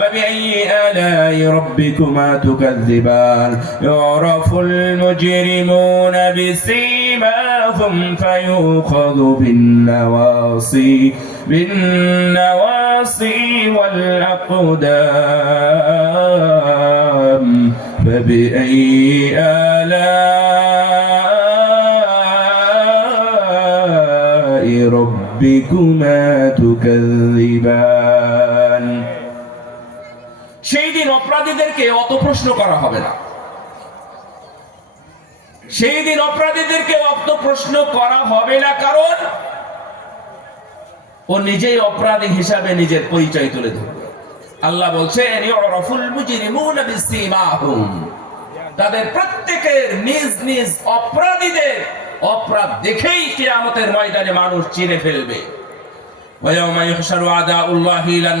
فبأي آلاء ربكما تكذبان يعرف المجرمون بسيماهم فيؤخذ بالنواصي والأقدام فبأي آلاء ربكما تكذبان সেই দিন অপরাধীদেরকে অত প্রশ্ন করা হবে না। সেই দিন অপরাধীদেরকে অত প্রশ্ন করা হবে না, কারণ ও নিজেই অপরাধী হিসাবে নিজের পরিচয় তুলে ধরবে। আল্লাহ বলছেন ইউরাফুল মুজরিমুনা বিসীমাহুম, তাদের প্রত্যেকের নিজ নিজ অপরাধীদের অপরাধ দেখেই কিয়ামতের ময়দানে মানুষ চিনে ফেলবে। ওয়া ইয়াউমা ইহশারু আদাউল্লাহি ইলান